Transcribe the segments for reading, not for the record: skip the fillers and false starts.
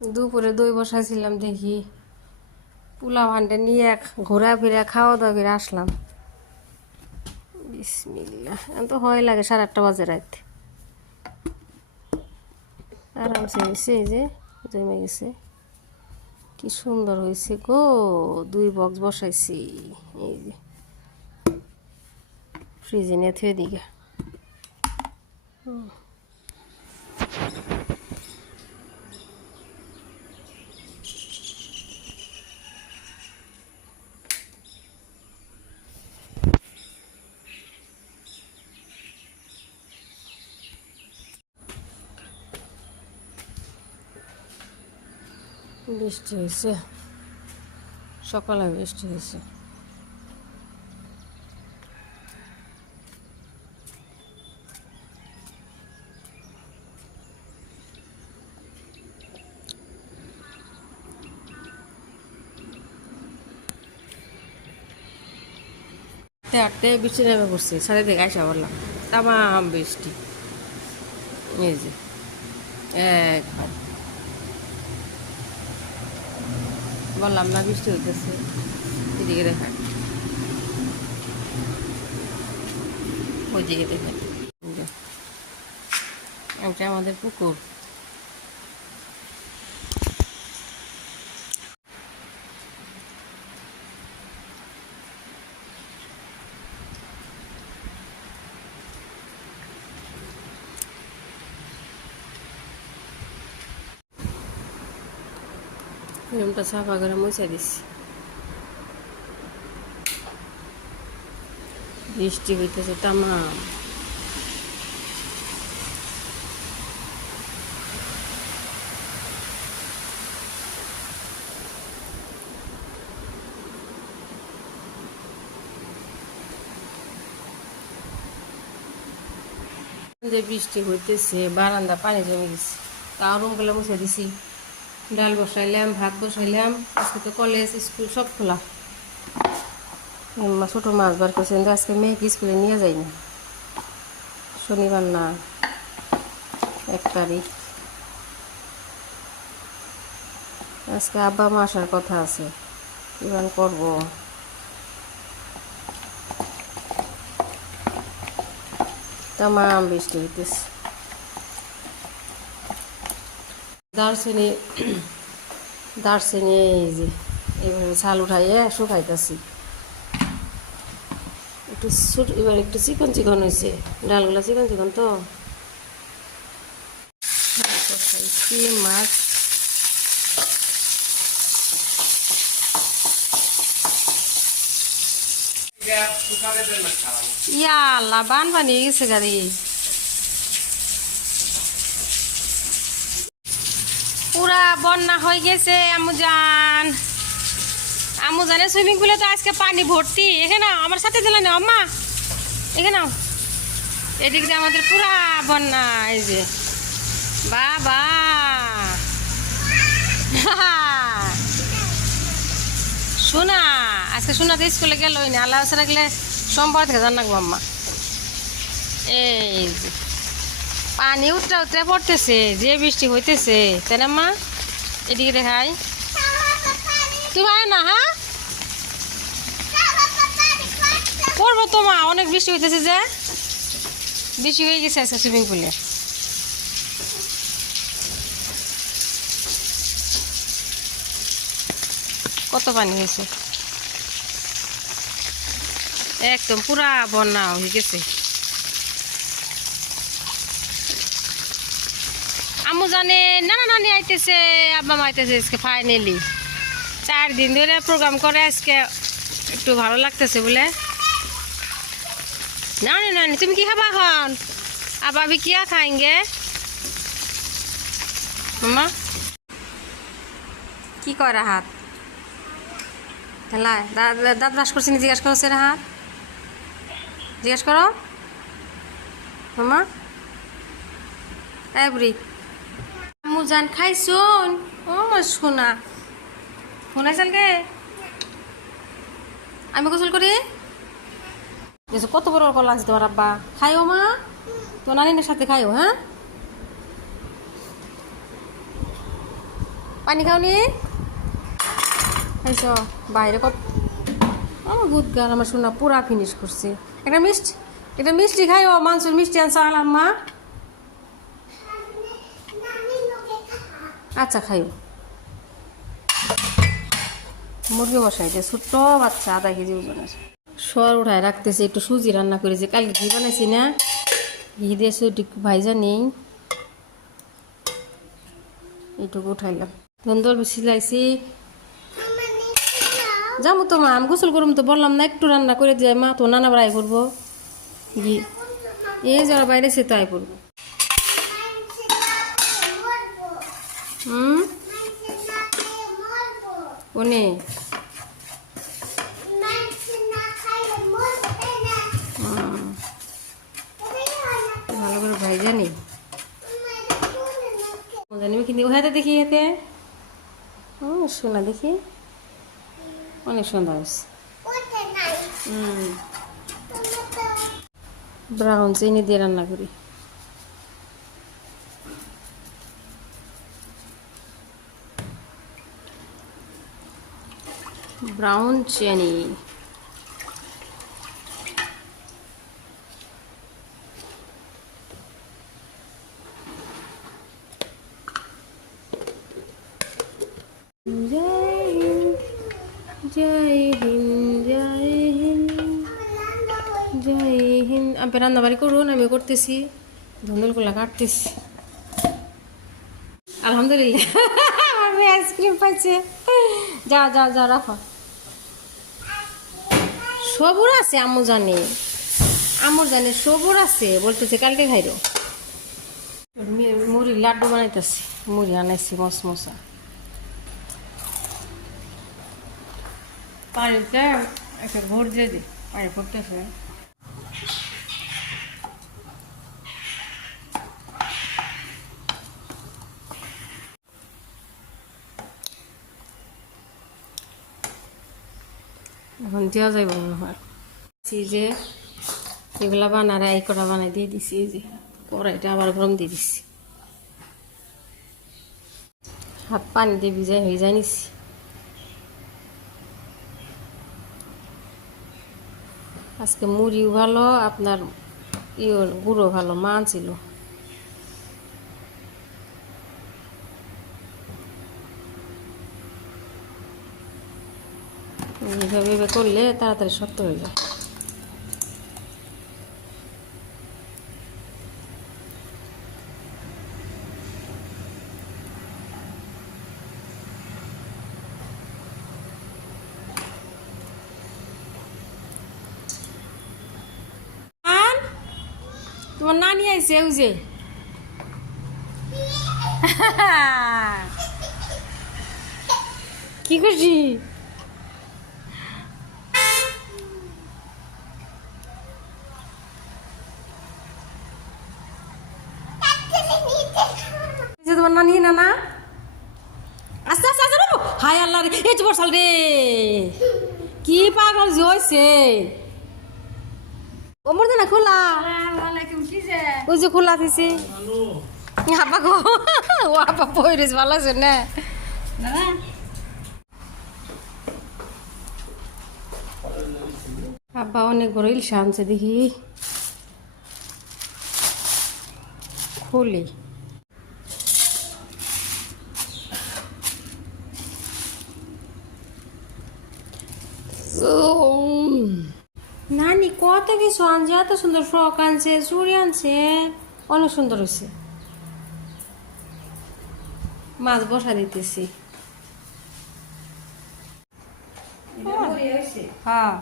দুপুরে দই বসাইছিলাম দেখি পোলাও হান্ডে নিয়ে ঘোরাফেরা খাওয়া দাওয়া করে আসলাম। বিসমিল্লাহ, এখন তো হয় লাগে 8:30 বাজে রাত। আরামসে হয়েছে, এই যে জমে গেছে, কি সুন্দর হয়েছে গো। 2 বক্স বসাইছি, এই যে ফ্রিজে নিয়ে থুয়ে দিকে। বৃষ্টি হয়েছে, সকালে বৃষ্টি হয়েছে। হাঁটতে বৃষ্টি নেমে পড়ছে, সাড়ে থেকে আসা বললাম তামাম বৃষ্টি। এই যে একবার বললাম না বৃষ্টি হইতেছে, এদিকে দেখায়, ওইদিকে দেখেন, এটা আমাদের পুকুর। রুমটা সাফা করে মুছে দিচ্ছি। বৃষ্টি হইতেছে তামাম। যে বৃষ্টি হইতেছে, বারান্দা পানি জমে গেছে, তাও রুমগুলো মুছে দিছি। ডাল বসাইলাম, ভাত বসাইলাম। আজকে তো কলেজ স্কুল সব খোলা। ছোট মাছ বার করছেন, কিন্তু আজকে মেয়েকে স্কুলে নিয়ে যাইনি, শনিবার না, 1 তারিখ। আজকে আব্বা মা আসার কথা আছে, কিভাবে করবো। তামাম বৃষ্টি হইতেছে। দারচিনি দারচিনি এই যে এইভাবে ছাল উঠাইয়ে শুকাইতেছি। একটু এবার একটু চিকন চিকন হয়েছে, ডালগুলা চিকন চিকন তো। মাছ ইয়া আল্লাহ, বানপানি হয়ে গেছে গাড়ি, পুরা বন্যা হয়ে গেছে। আমুজানের সুইমিং পুলে তো আজকে পানি ভর্তি। এখানে আমার সাথে দিলেন না আম্মা, এখানে এদিক দিয়ে আমাদের পুরা বন্যা। এই যে বাবা শোনা, আজকে শোনা তো স্কুলে গেলই না, আল্লাহ রাখলে সোমবার থেকে জান রাখবো আম্মা। এই যে পানি উঠতে উঠতে পড়তেছে, যে বৃষ্টি হইতেছে, তাই না মা? এদিকে দেখাই, তুই ভাই না, হ্যাঁ পড়বো তো মা, অনেক বৃষ্টি হইতেছে, যে বৃষ্টি হয়ে গেছে আজকে সুইমিং পুলে। কত পানি হয়েছে, একদম পুরা বন্যা হয়ে গেছে। আমু জানে নানা নানি আইতেছে, আব্বা মা আইতেছে আজকে ফাইনালি। 4 দিন ধরে প্রোগ্রাম করে, আজকে একটু ভালো লাগতেছে বলে। নানি নানি তুমি কি খাবা এখন? আব্বা আবি কিয়া খাएंगे মামা? কি করে হাত খেলায়? দাঁত ব্রাশ করছি, জিজ্ঞাসা করছে না, হাত জিজ্ঞাসা করো মামা। বুড়ি মুজান খাইছুন, ও শোনা শোনা চালকে আমি গোসল করি। কত বড় কল লাগছে তোমার আব্বা, খাইও মা, তো নানিনের সাথে খাইও। হ্যাঁ পানি খাওনি খাইছ বাইরে কত গুদ গাল আমার শোনা পুরা ফিনিশ করছে একটা মিষ্টি খাইও মাংসের মিষ্টি আনছে আনলাম মা আচ্ছা খাইও মুরগি বসাইতে ছোট্ট বাচ্চা 1/2 কেজি ওজনের সর উঠায় রাখতেছে একটু সুজি রান্না করেছে কালকে ঘি বানাইছি না ঘি দিয়েছে একটু ভাইজা নেই এইটুকু উঠাইলাম সুন্দর সিলাইছি যাবো তো মা আমি গোসল করুম তো বললাম না একটু রান্না করে দিয়ে মা তো নানা বাড়াই করবো ঘি এই যারা বাইরে সে তাই করবো ওনে ভালো করে ভাই জানি জানি কিন্তু হাতে দেখি হাতে শোনা দেখি অনেক সুন্দর হয়েছে ব্রাউন চিনি দিয়ে রান্না করি ব্রাউন চিনি জয় হিন্দ জয় হিন্দ জয় হিন্দ আমি রান্নাবাড়ি করুন আমি করতেছি ধুন্দুলগুলা কাটতেছি আলহামদুলিল্লাহ আমি আইসক্রিম পাইছে যা যা যা রাখো সবুর আছে আম্মু জানে সবুর আছে বলতেছে কালকে খাইরো মুড়ির লাড্ডু বানাইতেছি মুড়ি আনাইছি মশমশা পানিতে একটা ঘোর দিয়ে দিই পানি ফুটতেছে এখন দেওয়া যাইব মনে হয় যে এগুলা বানারে এই কটা বানাই দিয়ে দিছি এই যে কড়াইটা আবার গরম দিয়ে দিচ্ছি হাত পানি দিয়ে ভিজাই হয়ে যায় নিছি আজকে মুড়িও ভালো আপনার গুঁড়ো ভালো মা ছিল এইভাবে করলে তাড়াতাড়ি শক্ত হয়ে যায় তোমার নানি আইছে ওই যে কি খুশি তোমার নানি না আস্তে আস্তে আস্তে হাই আল্লাহ রে এই তো বর্ষাল রে কি পাগল যে হয়েছে ওমর না খোলা ওই যে খোলা দিছি হাপা গো ও হাপা পয়রেছ ভালো আছে না আব্বা অনেক বড় ইলশা আনছে দেখি খুলি নানি কত কিছু আনছে এত সুন্দর ফ্রক আনছে চুড়ি আনছে অনেক সুন্দর হয়েছে মাছ বসা দিতেছি হ্যাঁ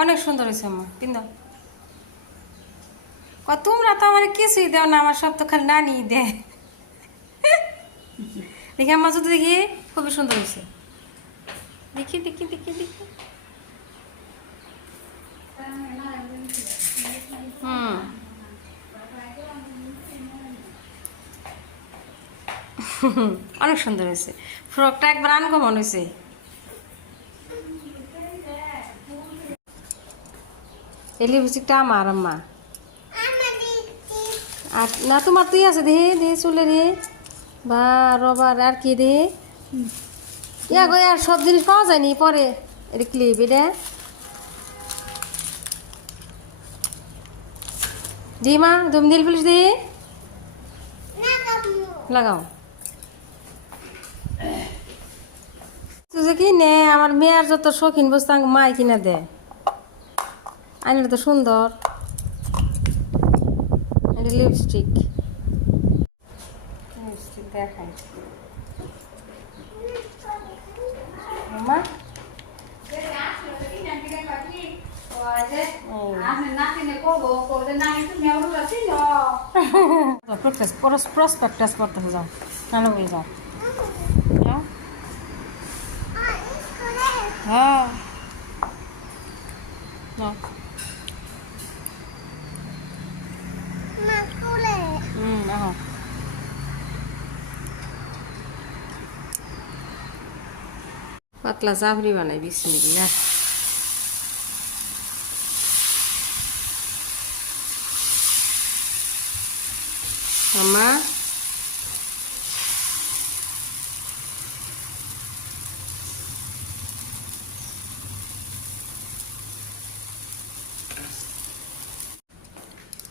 অনেক সুন্দর হয়েছে আমার কিন্তু তোমরা তো আমার কিছুই দেও না আমার সব তো খালি নানি দে দেখি আমার তো দেখি খুবই সুন্দর হয়েছে দেখি দেখি দেখি দেখি অনেক সুন্দর হয়েছে ফ্রকটা একবার আনকমন হয়েছে এই লিপস্টিকটা আমার আম্মা আর না তোমার তুই আছে দেহে দেহে চুলে রে বা রবার আর কি দেহে ইয়া গো আর সব জিনিস পাওয়া যায়নি পরে এটা ক্লিপ এটা দি মা তুমি নীল পুলিশ দি লাগাও তুই কি নে আমার মেয়ের যত শৌখিন বস্তু আমাকে মাই কিনা দে আইনটা তো সুন্দর এটা লিপস্টিক লিপস্টিক দেখাই মামা প্রসপেক্টাস করতেছে যাও নানা বলে যাও হ্যাঁ আহ পাতলা চাপড়ি বানাই বিসমিল্লাহ মামা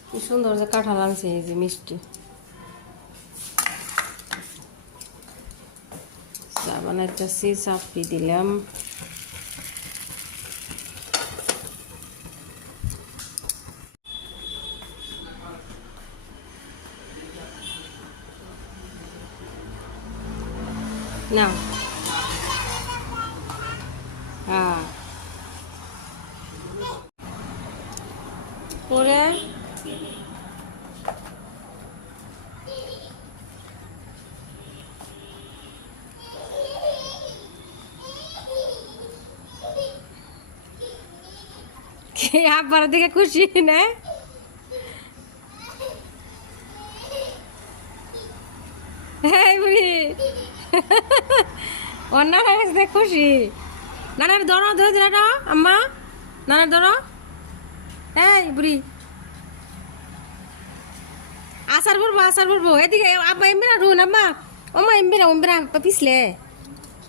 কি সুন্দর যে কাঁঠাল আনছে এই যে মিষ্টি চা বানাইতেছি চাপড়ি দিলাম নাও হ্যাঁ পরে আব্বার দিকে খুশি না হ্যাঁ বুড়ি ওর নানার কাছে খুশি নানার ধরো ধরে দিলা আম্মা নানার ধরো এই বুড়ি আসার পড়বো এদিকে আব্বা এমবিরা রুন আম্মা ওমা এমবিরা পিছলে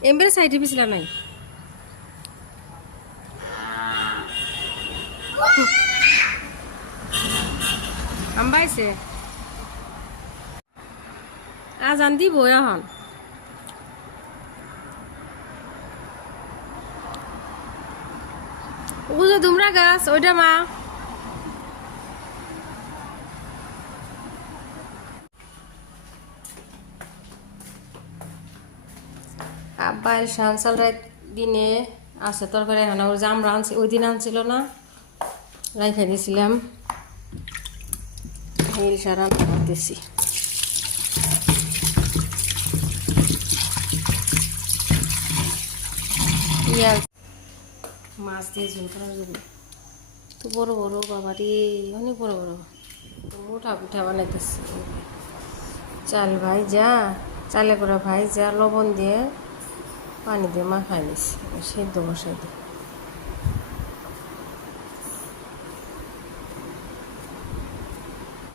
এমবিরা সাইডে পিছলা নাই আম্বাইছে আজান দিব এখন ওগুলো দুমরা গাছ ওইটা মা আব্বার সানসাল রাত দিনে আছে তরকারি এখন ওর জামরা আনছি ওই দিন আনছিল না রাইখে দিয়েছিলাম ইলিশা রান্না করতেছি মাছ দিয়ে ঝোল করার জন্য তো বড় বাবা রে অনেক বড় মোটা পিঠা বানাইতেছি চাল ভাই যা চালে করে ভাই যা লবণ দিয়ে পানি দিয়ে মাখাই নিছি সেদ্ধ বসাই দিই